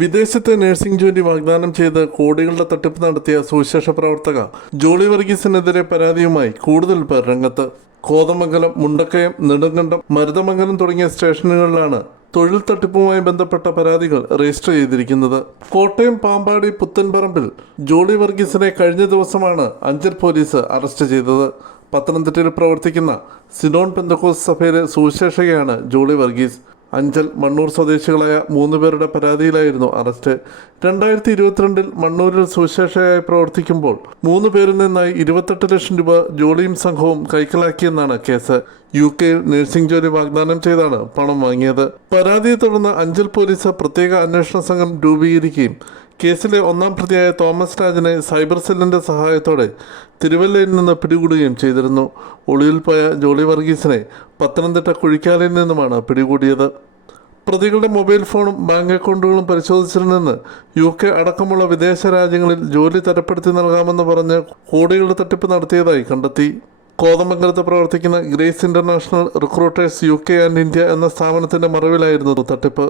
വിദേശത്തെ nursing ജോലി വാഗ്ദാനം ചെയ്ത് കോടികളുടെ തട്ടിപ്പ് നടത്തിയ സുവിശേഷ പ്രവർത്തക ജോളി വർഗീസിനെതിരെ പരാതിയുമായി കൂടുതൽ പേർ രംഗത്ത്. കോതമംഗലം മുണ്ടക്കയം നെടുങ്കണ്ടം മരുതമംഗലം തുടങ്ങിയ സ്റ്റേഷനുകളിലാണ് തൊഴിൽ തട്ടിപ്പുമായി ബന്ധപ്പെട്ട പരാതികൾ രജിസ്റ്റർ ചെയ്തിരിക്കുന്നത്. കോട്ടയം പാമ്പാടി പുത്തൻപറമ്പിൽ ജോളി വർഗീസിനെ കഴിഞ്ഞ ദിവസമാണ് അഞ്ചൽ പോലീസ് അറസ്റ്റ് ചെയ്തത്. പത്തനംതിട്ടയിൽ പ്രവർത്തിക്കുന്ന സിനോൺ പെന്തക്കോസ് സഭയിലെ സുവിശേഷകയാണ് ജോളി വർഗീസ്. അഞ്ചൽ മണ്ണൂർ സ്വദേശികളായ മൂന്ന് പേരുടെ പരാതിയിലായിരുന്നു അറസ്റ്റ്. രണ്ടായിരത്തി ഇരുപത്തിരണ്ടിൽ മണ്ണൂരിൽ സുവിശേഷയായി പ്രവർത്തിക്കുമ്പോൾ മൂന്ന് പേരിൽ നിന്നായി ഇരുപത്തെട്ട് ലക്ഷം രൂപ ജോളിയും സംഘവും കൈക്കലാക്കിയെന്നാണ് കേസ്. യു കെയിൽ നഴ്സിംഗ് ജോലി വാഗ്ദാനം ചെയ്താണ് പണം വാങ്ങിയത്. പരാതിയെ തുടർന്ന് അഞ്ചൽ പോലീസ് പ്രത്യേക അന്വേഷണ സംഘം രൂപീകരിക്കുകയും കേസിലെ ഒന്നാം പ്രതിയായ തോമസ് രാജിനെ സൈബർ സെല്ലിന്റെ സഹായത്തോടെ തിരുവല്ലയിൽ നിന്ന് പിടികൂടുകയും ചെയ്തിരുന്നു. ഒളിയിൽ പോയ ജോളി വർഗീസിനെ പത്തനംതിട്ട കുഴിക്കാലയിൽ നിന്നുമാണ് പിടികൂടിയത്. പ്രതികളുടെ മൊബൈൽ ഫോണും ബാങ്ക് അക്കൗണ്ടുകളും പരിശോധിച്ചതിൽ നിന്ന് യു കെ അടക്കമുള്ള വിദേശ രാജ്യങ്ങളിൽ ജോലി തരപ്പെടുത്തി നൽകാമെന്ന് പറഞ്ഞ് കോടികളുടെ തട്ടിപ്പ് നടത്തിയതായി കണ്ടെത്തി. കോതമംഗലത്ത് പ്രവർത്തിക്കുന്ന Grace International Recruiters U K and India എന്ന സ്ഥാപനത്തിന്റെ മറവിലായിരുന്നു തട്ടിപ്പ്.